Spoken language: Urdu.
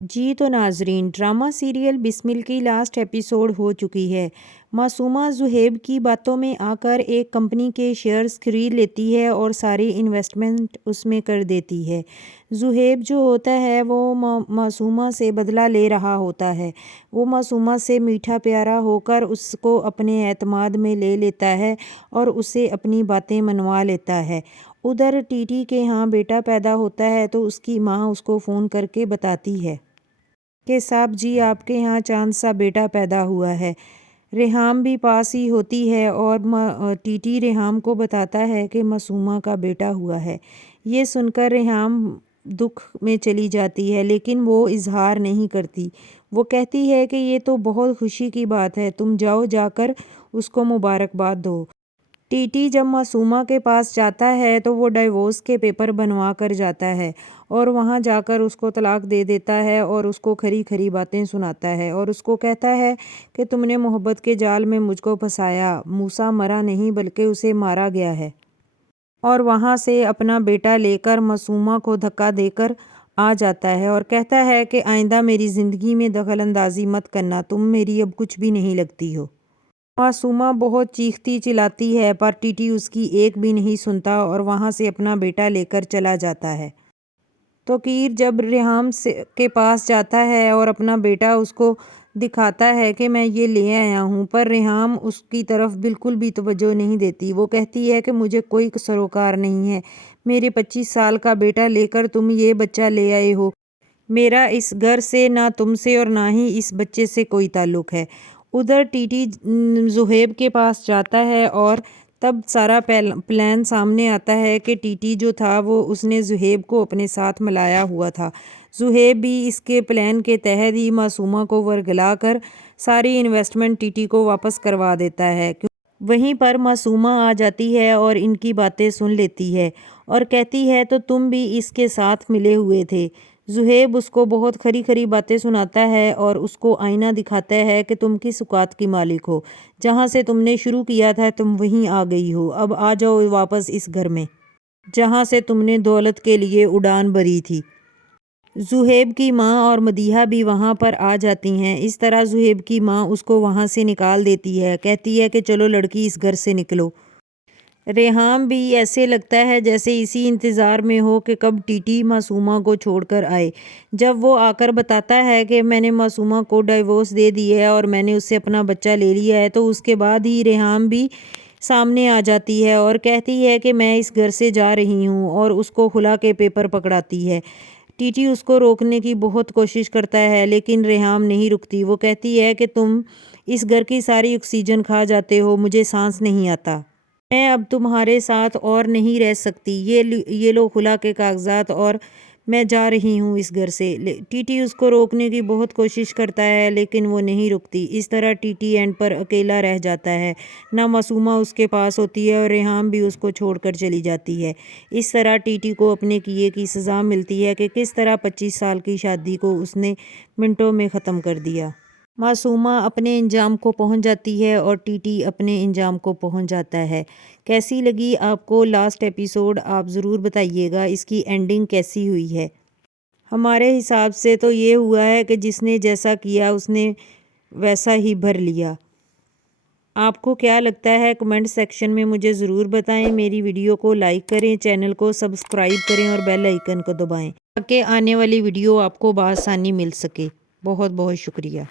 جی تو ناظرین، ڈرامہ سیریل بسمل کی لاسٹ ایپیسوڈ ہو چکی ہے۔ معصومہ زہیب کی باتوں میں آ کر ایک کمپنی کے شیئرز خرید لیتی ہے اور ساری انویسٹمنٹ اس میں کر دیتی ہے۔ زہیب جو ہوتا ہے وہ معصومہ سے بدلہ لے رہا ہوتا ہے۔ وہ معصومہ سے میٹھا پیارا ہو کر اس کو اپنے اعتماد میں لے لیتا ہے اور اسے اپنی باتیں منوا لیتا ہے۔ ادھر ٹی کے ہاں بیٹا پیدا ہوتا ہے تو اس کی ماں اس کو فون کر کے بتاتی ہے کہ صاحب جی آپ کے ہاں چاند سا بیٹا پیدا ہوا ہے۔ ریحام بھی پاس ہی ہوتی ہے اور ٹی ریحام کو بتاتا ہے کہ معصومہ کا بیٹا ہوا ہے۔ یہ سن کر ریحام دکھ میں چلی جاتی ہے لیکن وہ اظہار نہیں کرتی۔ وہ کہتی ہے کہ یہ تو بہت خوشی کی بات ہے، تم جاؤ جا کر اس کو مبارکباد دو۔ ٹی جب معصومہ کے پاس جاتا ہے تو وہ ڈائیورس کے پیپر بنوا کر جاتا ہے اور وہاں جا کر اس کو طلاق دے دیتا ہے اور اس کو کھری کھری باتیں سناتا ہے اور اس کو کہتا ہے کہ تم نے محبت کے جال میں مجھ کو پھنسایا، موسیٰ مرا نہیں بلکہ اسے مارا گیا ہے۔ اور وہاں سے اپنا بیٹا لے کر معصومہ کو دھکا دے کر آ جاتا ہے اور کہتا ہے کہ آئندہ میری زندگی میں دخل اندازی مت کرنا، تم میری اب کچھ بھی نہیں لگتی ہو۔ معصومہ بہت چیختی چلاتی ہے پر ٹی اس کی ایک بھی نہیں سنتا اور وہاں سے اپنا بیٹا لے کر چلا جاتا ہے۔ توقیر جب ریحام کے پاس جاتا ہے اور اپنا بیٹا اس کو دکھاتا ہے کہ میں یہ لے آیا ہوں، پر ریحام اس کی طرف بالکل بھی توجہ نہیں دیتی۔ وہ کہتی ہے کہ مجھے کوئی سروکار نہیں ہے، میرے 25 سال کا بیٹا لے کر تم یہ بچہ لے آئے ہو، میرا اس گھر سے نہ تم سے اور نہ ہی اس بچے سے کوئی تعلق ہے۔ ادھر ٹی زہیب کے پاس جاتا ہے اور تب سارا پلان سامنے آتا ہے کہ ٹی جو تھا وہ اس نے زہیب کو اپنے ساتھ ملایا ہوا تھا۔ زہیب بھی اس کے پلان کے تحت ہی معصومہ کو ورگلا کر ساری انویسٹمنٹ ٹی کو واپس کروا دیتا ہے۔ وہیں پر معصومہ آ جاتی ہے اور ان کی باتیں سن لیتی ہے اور کہتی ہے تو تم بھی اس کے ساتھ ملے ہوئے تھے۔ زہیب اس کو بہت کھری کھری باتیں سناتا ہے اور اس کو آئینہ دکھاتا ہے کہ تم کس اوقات کی مالک ہو، جہاں سے تم نے شروع کیا تھا تم وہیں آ گئی ہو، اب آ جاؤ واپس اس گھر میں جہاں سے تم نے دولت کے لیے اڑان بھری تھی۔ زہیب کی ماں اور مدیحہ بھی وہاں پر آ جاتی ہیں۔ اس طرح زہیب کی ماں اس کو وہاں سے نکال دیتی ہے، کہتی ہے کہ چلو لڑکی اس گھر سے نکلو۔ ریحام بھی ایسے لگتا ہے جیسے اسی انتظار میں ہو کہ کب ٹی معصومہ کو چھوڑ کر آئے۔ جب وہ آ کر بتاتا ہے کہ میں نے معصومہ کو ڈائیورس دے دی ہے اور میں نے اس سے اپنا بچہ لے لیا ہے تو اس کے بعد ہی ریحام بھی سامنے آ جاتی ہے اور کہتی ہے کہ میں اس گھر سے جا رہی ہوں اور اس کو خلا کے پیپر پکڑاتی ہے۔ ٹی اس کو روکنے کی بہت کوشش کرتا ہے لیکن ریحام نہیں رکتی۔ وہ کہتی ہے کہ تم اس گھر کی ساری آکسیجن کھا جاتے ہو، مجھے سانس نہیں آتا، میں اب تمہارے ساتھ اور نہیں رہ سکتی، یہ لو خلا کے کاغذات اور میں جا رہی ہوں اس گھر سے۔ ٹی اس کو روکنے کی بہت کوشش کرتا ہے لیکن وہ نہیں رکتی۔ اس طرح ٹی اینڈ پر اکیلا رہ جاتا ہے، نہ معصومہ اس کے پاس ہوتی ہے اور ریحام بھی اس کو چھوڑ کر چلی جاتی ہے۔ اس طرح ٹی کو اپنے کیے کی سزا ملتی ہے کہ کس طرح 25 سال کی شادی کو اس نے منٹوں میں ختم کر دیا۔ معصومہ اپنے انجام کو پہنچ جاتی ہے اور ٹی اپنے انجام کو پہنچ جاتا ہے۔ کیسی لگی آپ کو لاسٹ ایپیسوڈ؟ آپ ضرور بتائیے گا اس کی اینڈنگ کیسی ہوئی ہے۔ ہمارے حساب سے تو یہ ہوا ہے کہ جس نے جیسا کیا اس نے ویسا ہی بھر لیا۔ آپ کو کیا لگتا ہے کمنٹ سیکشن میں مجھے ضرور بتائیں۔ میری ویڈیو کو لائک کریں، چینل کو سبسکرائب کریں اور بیل آئیکن کو دبائیں تاکہ آنے والی ویڈیو آپ کو بآسانی مل سکے۔ بہت بہت شکریہ۔